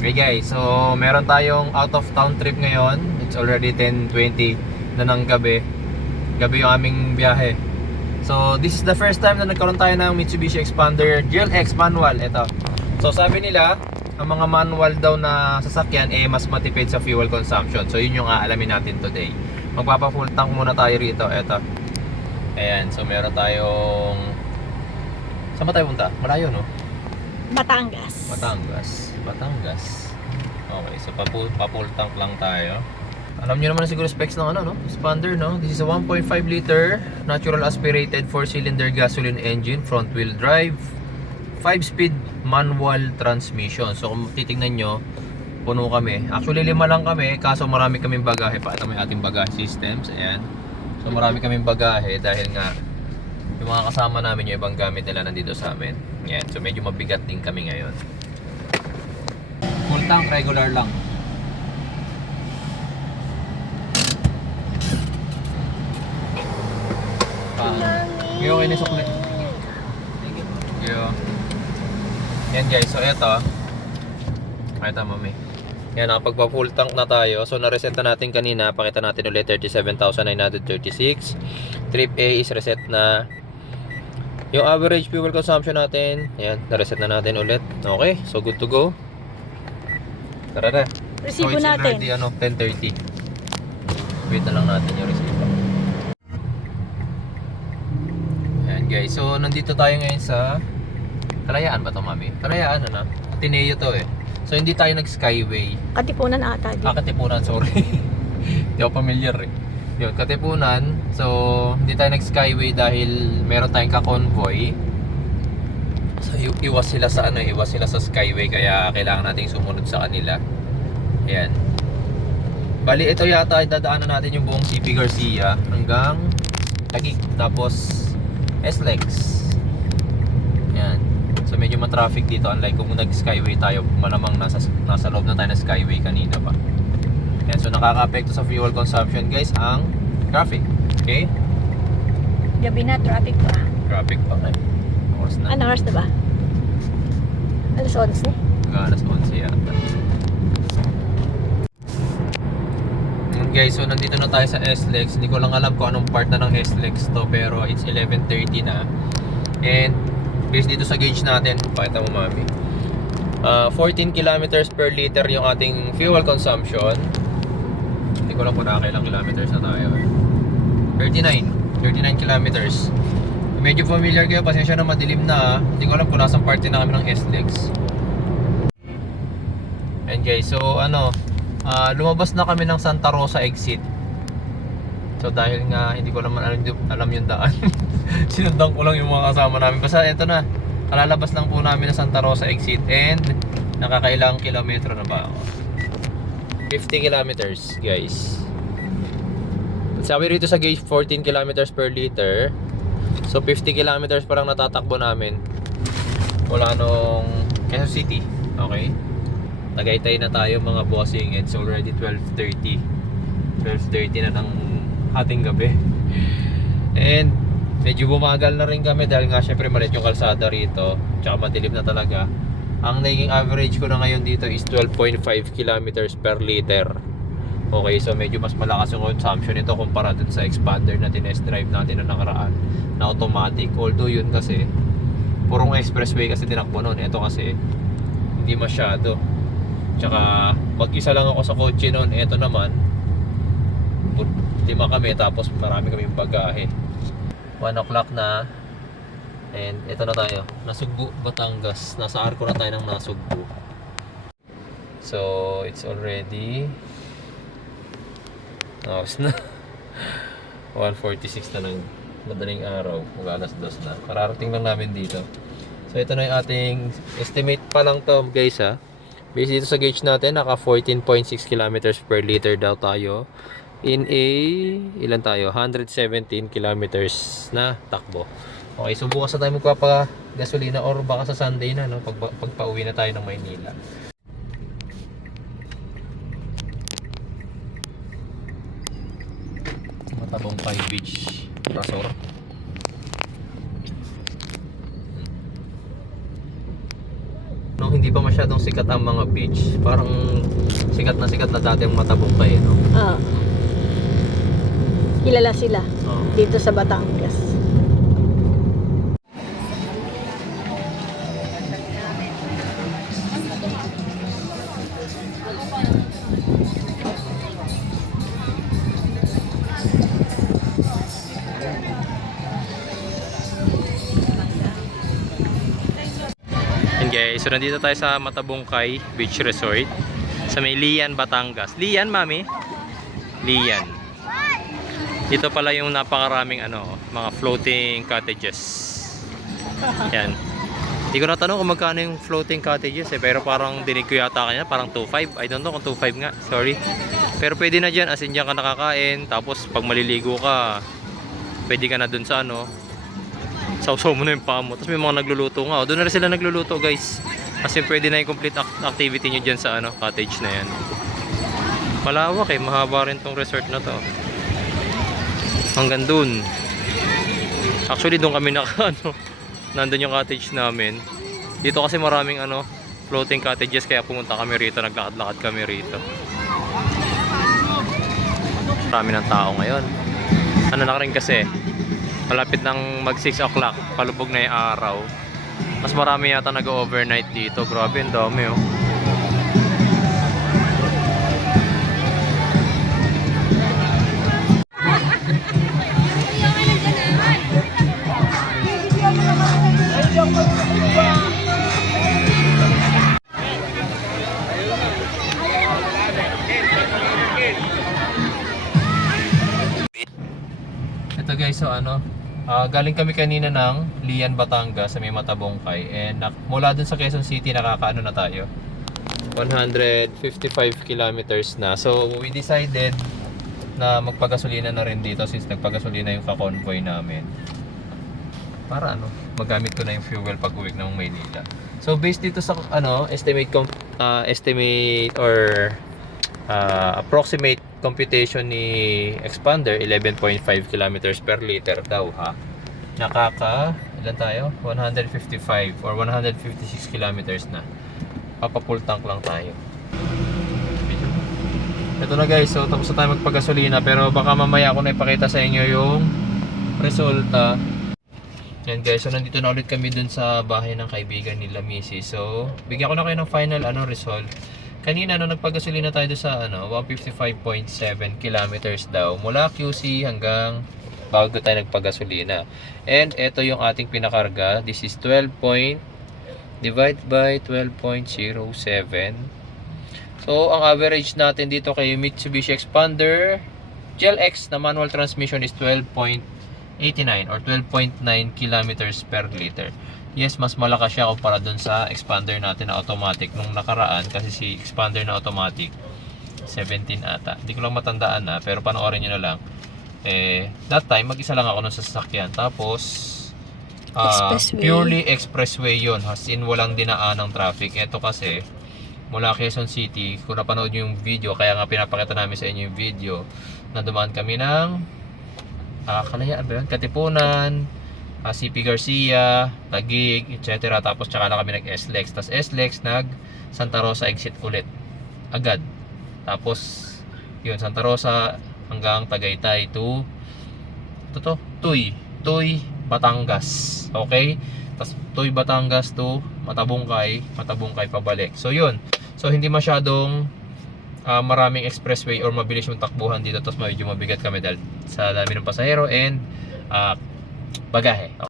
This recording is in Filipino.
Okay guys, so meron tayong out of town trip ngayon. It's already 10:20 na ng gabi. Gabi yung aming biyahe. So this is the first time na nagkaroon tayo ng Mitsubishi Xpander GLX manual. Ito. So sabi nila, ang mga manual daw na sasakyan mas matipid sa fuel consumption. So yun yung aalamin natin today. Magpapa-full tank muna tayo rito. Ito. Ayan, so meron tayong... Saan ba tayo punta? Malayo, no? Batangas. Batangas. Okay, so pa-full tank lang tayo. Alam niyo naman siguro specs ng Xpander, no? This is a 1.5 liter natural aspirated 4-cylinder gasoline engine, front wheel drive, 5-speed manual transmission. So kung titingnan nyo, puno kami. Actually 5 lang kami, kaso marami kaming bagahe pa. Ito may ating bagahe systems. Ayan. So marami kaming bagahe dahil nga yung mga kasama namin, yung ibang gamit nila nandito sa amin. Ayan. So medyo mabigat din kami ngayon. Full tank, regular lang. Ngayon kayo ni sukli. Yan guys, so eto. Ito mami. Yan, nakapagpa-full tank na tayo. So na-reseta natin kanina, pakita natin ulit 37,936. Trip A is reset na. Yung average fuel consumption natin, yan, na-reset na natin ulit. Okay, so good to go. Tara na. Resibo So it's natin. already 10:30. Wait na lang natin yung resibo. Ayan guys, so nandito tayo ngayon sa Kalayaan ba ito, mami? Kalayaan, Ateneo to eh. So hindi tayo nag-skyway. Katipunan ata. Katipunan, sorry. Hindi ako familiar eh. Yun, Katipunan. So hindi tayo nag-skyway dahil meron tayong ka-convoy. So iwas sila sa iwas sila sa skyway, kaya kailangan nating sumunod sa kanila. Ayan. Bali ito yata dadaanan natin yung buong CP Garcia hanggang Taguig, tapos SLEX. Ayan. So medyo ma-traffic dito, unlike kung nag-skyway tayo, malamang nasa loob na tayo ng skyway kanina pa. Ayan, so nakaka-apekto sa fuel consumption guys ang traffic. Okay? Gabi na, traffic pa. Traffic pa nga. Oras na. Ano oras na ba? Alas 11. Alas 11 yata. Guys, so nandito na tayo sa SLEX. Hindi ko lang alam kung anong part na ng SLEX to, pero it's 11:30 na. And based dito sa gauge natin, pakita mo mami, 14 kilometers per liter yung ating fuel consumption. Hindi ko lang kung nakakailang kilometers na tayo 39 kilometers. Medyo familiar kayo, pasensya na madilim na. Hindi ko alam kung nasang parte na kami ng SLEX. And guys, so lumabas na kami ng Santa Rosa exit. So dahil nga hindi ko naman alam yung daan, sinundan ko lang yung mga kasama namin. Basta ito na, kalalabas lang po namin ng Santa Rosa exit. And nakakailang kilometro na ba ako? 50 kilometers guys. Sabi rito sa gauge 14 kilometers per liter. So 50 kilometers parang natatakbo namin wala nung Quezon City. Okay, Tagaytay na tayo mga bossing. It's already 12:30 na ng ating gabi. And medyo bumagal na rin kami dahil nga syempre maliit yung kalsada rito, tsaka madilim na talaga. Ang naging average ko na ngayon dito is 12.5 kilometers per liter. Okay, so medyo mas malakas yung consumption nito kumpara dun sa Xpander na tinest drive natin na nakaraan na automatic. Although yun kasi purong expressway kasi tinakbo nun. Ito kasi hindi masyado. Tsaka mag-isa lang ako sa kotse noon. Ito naman 5 kami, tapos marami kaming bagahe. 1 o'clock na. And ito na tayo, Nasugbu, Batangas. Nasa arko na tayo ng Nasugbu. So it's already na 1:46 na ng madaling araw. Mag-alas 2 na. Kararating lang namin dito. So ito na yung ating estimate pa lang to guys ha. Based dito sa gauge natin, naka 14.6 kilometers per liter daw tayo. In ilan tayo? 117 kilometers na takbo. Okay, so bukas na tayo magpapagasolina or baka sa Sunday na, no? Pagpa-uwi na tayo ng Maynila. Tagumpay Beach Resort. Nung hindi hindi pa masyadong sikat ang mga beach. Parang sikat na dati ang Matabungkay, no? Ah. Kilala sila Oo. dito sa Batangas. And guys, so nandito tayo sa Matabungkay Beach Resort sa may Lian, Batangas. Lian, mami? Lian. Dito pala yung napakaraming mga floating cottages. Yan. Hindi ko natanong kung magkano yung floating cottages pero parang dinig ko yata kanya, parang 2.5. I don't know kung 2.5 nga, sorry. Pero pwede na dyan, as in dyan ka nakakain, tapos pag maliligo ka, pwede ka na dun sa sausaw mo na yung paa mo. Tapos may mga nagluluto nga. Doon na rin sila nagluluto, guys. Kasi pwede na yung complete activity nyo dyan sa cottage na yan. Malawak mahaba rin tong resort na to. Hanggang dun. Actually doon kami nandun yung cottage namin. Dito kasi maraming floating cottages, kaya pumunta kami rito, naglakad-lakad kami rito. Marami ng tao ngayon. Na rin kasi malapit ng mag 6 o'clock, palubog na yung araw. Mas marami yata nag-overnight dito. Grabe, ang dami oh. Ito guys, so galing kami kanina ng Lian, Batangas sa may Matabungkay, and mula dun sa Quezon City nakakaano na tayo, 155 kilometers na. So we decided na magpagasolina na rin dito since nagpagasolina yung ka-convoy namin para magamit ko na yung fuel pag uwi ng Maynila. So based dito sa estimate or approximate computation ni Expander, 11.5 kilometers per liter daw ha. Ilan tayo? 155 or 156 kilometers na. Papa-full tank lang tayo. Ito na guys, so tapos na tayo magpagasolina, pero baka mamaya ako na ipakita sa inyo yung resulta. Yan guys, so nandito na ulit kami dun sa bahay ng kaibigan nila Missy. So bigyan ko na kayo ng final result. Kanina nagpagasolina tayo sa 155.7 kilometers daw mula QC hanggang bago tayo nagpagasolina. And ito yung ating pinakarga. This is 12 divided by 12.07. So ang average natin dito kay Mitsubishi Expander GLX na manual transmission is 12.89 or 12.9 kilometers per liter. Yes, mas malakas siya kumpara dun sa Expander natin na automatic nung nakaraan, kasi si Expander na automatic 17 ata. Hindi ko lang matandaan pero panoorin nyo na lang. That time mag-isa lang ako nung sasakyan. Tapos purely expressway yun, as in walang dinaan ng traffic. Ito kasi mula Quezon City, kung napanood nyo yung video, kaya nga pinapakita namin sa inyo yung video, na dumaan kami ng Katipunan, CP Garcia, Taguig, etc. Tapos tsaka na kami nag-SLEX. Tapos SLEX nag Santa Rosa exit ulit agad. Tapos yun, Santa Rosa hanggang Tagaytay to Tuy, Batangas. Okay? Tapos Tuy, Batangas to Matabungkay pabalik. So yun. So hindi masyadong maraming expressway or mabilis yung takbuhan dito. Tapos medyo mabigat kami dahil sa dami ng pasahero and bagahe.